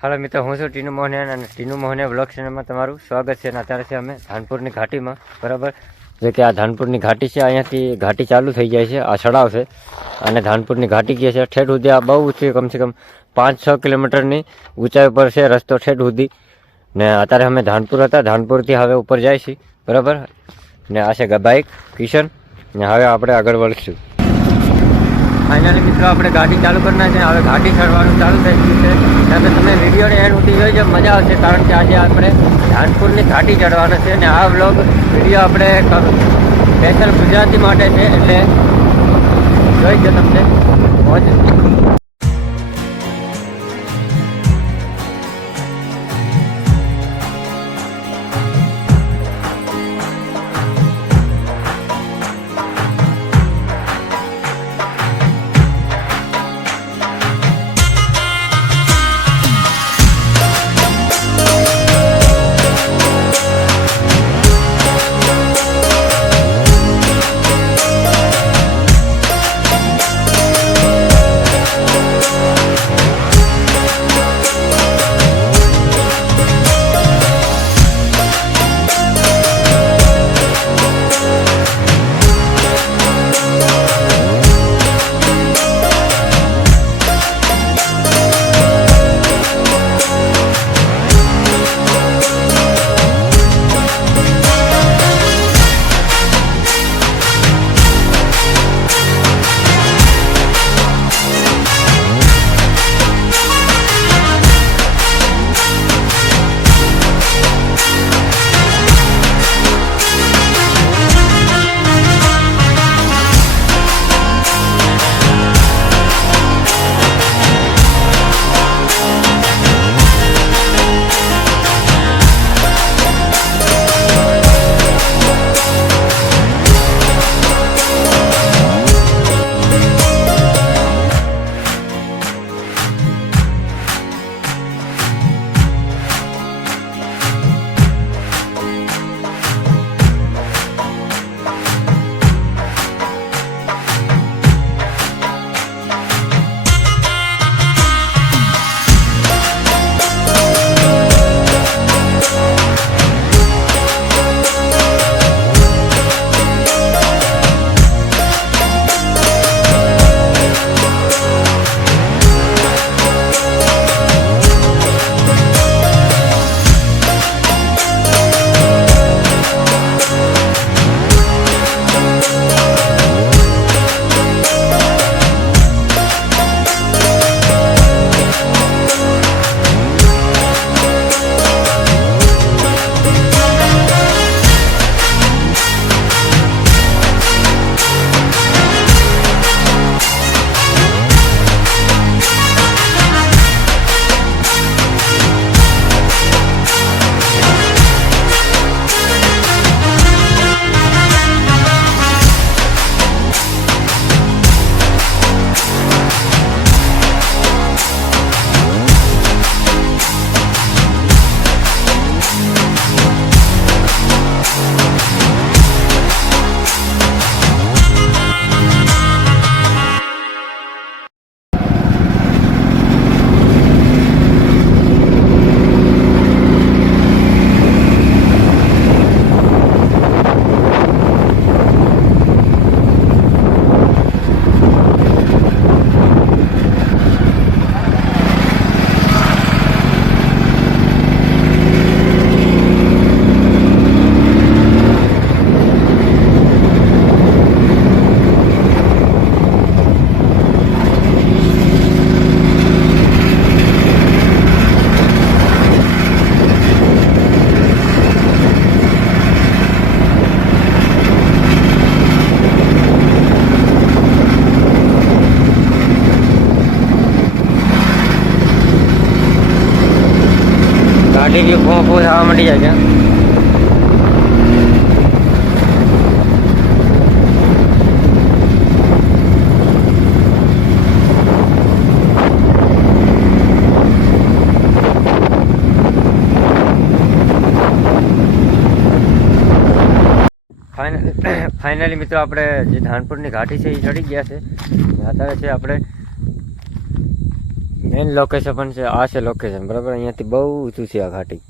હાલો મિત્રો, હું છું ટીનુ મોહનિયા અને ટીનુ મોહનિયા બ્લોગ ચેનલમાં તમારું સ્વાગત છે. અને અત્યારે છે અમે ધાનપુરની ઘાટીમાં, બરાબર. જે કે આ ધાનપુરની ઘાટી છે, અહીંયાથી ઘાટી ચાલુ થઈ જાય છે, આ સડાવ છે. અને ધાનપુરની ઘાટી જે છે ઠેઠ સુધી આ બહુ છે, કમસે કમ 5-6 કિલોમીટરની ઊંચાઈ પર છે રસ્તો ઠેઠ સુધી. ને અત્યારે અમે ધાનપુર હતા, ધાનપુરથી હવે ઉપર જાય છીએ, બરાબર. ને આ છે બાઇક કિશન, ને હવે આપણે આગળ વળશું. ફાઇનલી મિત્રો આપણે ગાડી ચાલુ કરી નાખી, હવે ગાડી ચડવાનું ચાલુ થઈ ગયું છે. ત્યારે તમે વિડીયોને એન્ડ સુધી જોઈ જાય, મજા આવશે. કારણ કે આજે આપણે ધાનપુરની ઘાટી ચડવાના છે. અને આ વ્લોગ વિડીયો આપણે સ્પેશિયલ ગુજરાતી માટે છે, એટલે જોઈ જો તમને મોજ. ગાડી ફો થવા માંડી જાય છે. ફાઇનલી મિત્રો આપણે જે ધાનપુરની ઘાટી છે એ ચડી ગયા છે. અત્યારે છે આપણે મેન લોકેશન પણ છે, આ છે લોકેશન બરાબર. અહીંયાથી બહુ ઊંચું છે આ ઘાટી,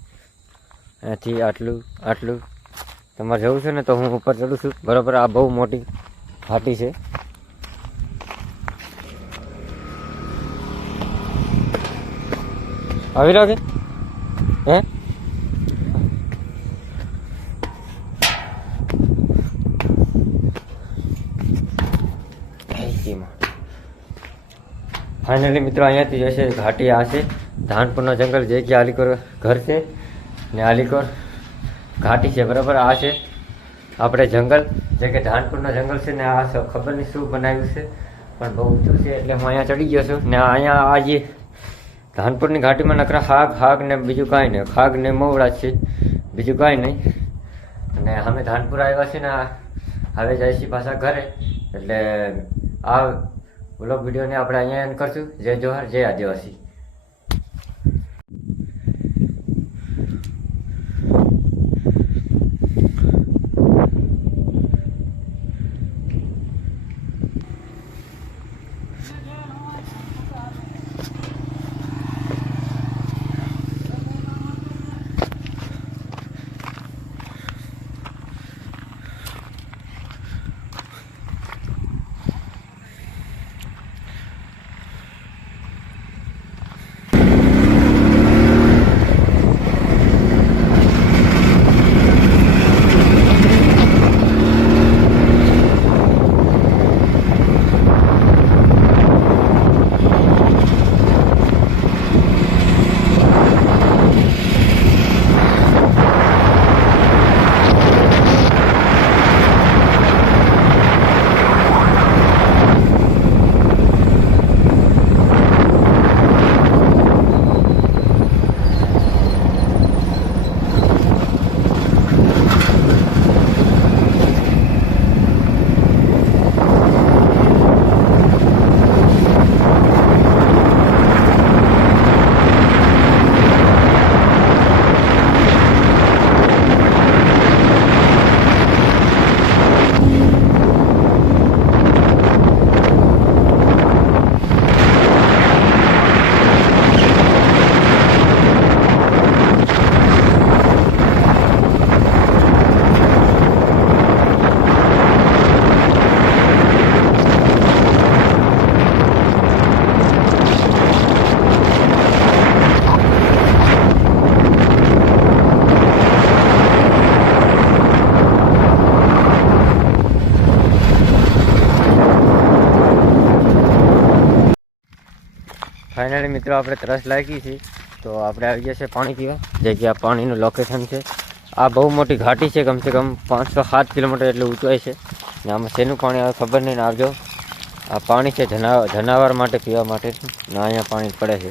અહીંયાથી આટલું આટલું. તમારે જવું છે ને તો હું ઉપર ચડું છું બરાબર. આ બહુ મોટી ઘાટી છે. આવી રહ્યો કે હે ફાઇનલી મિત્રો અહીંયાથી જશે ઘાટી. આ છે ધાનપુરના જંગલ, જે કે આલીકોર ઘર છે ને આલીકોર ઘાટી છે બરાબર. આ છે આપણે જંગલ, જે કે ધાનપુરના જંગલ છે ને. આ ખબર નહીં શું બનાવ્યું છે પણ બહુ ઊંચું છે એટલે હું અહીંયા ચડી ગયો છું. ને અહીંયા આ જે ધાનપુરની ઘાટીમાં નકરા હાગ ને બીજું કાંઈ નહીં, ખાગ ને મવડા છે, બીજું કાંઈ નહીં. અને અમે ધાનપુર આવ્યા છીએ ને હવે જાય છીએ પાછા ઘરે. એટલે આ વ્લોગ વિડીયોને આપણે અહીંયા એન્ડ કરશું. જય જોહાર, જય આદિવાસી. ફાઇનલી મિત્રો આપણે તરસ લાગી છે તો આપણે આવી ગયા છે પાણી પીવા. જે કે આ પાણીનું લોકેશન છે. આ બહુ મોટી ઘાટી છે, કમસે કમ 507 કિલોમીટર એટલે ઊંચાઈ છે. ને આમાં શેનું પાણી આવે ખબર નહીં. ને આવજો, આ પાણી છે જનાવર માટે પીવા માટે ને અહીંયા પાણી પડે છે.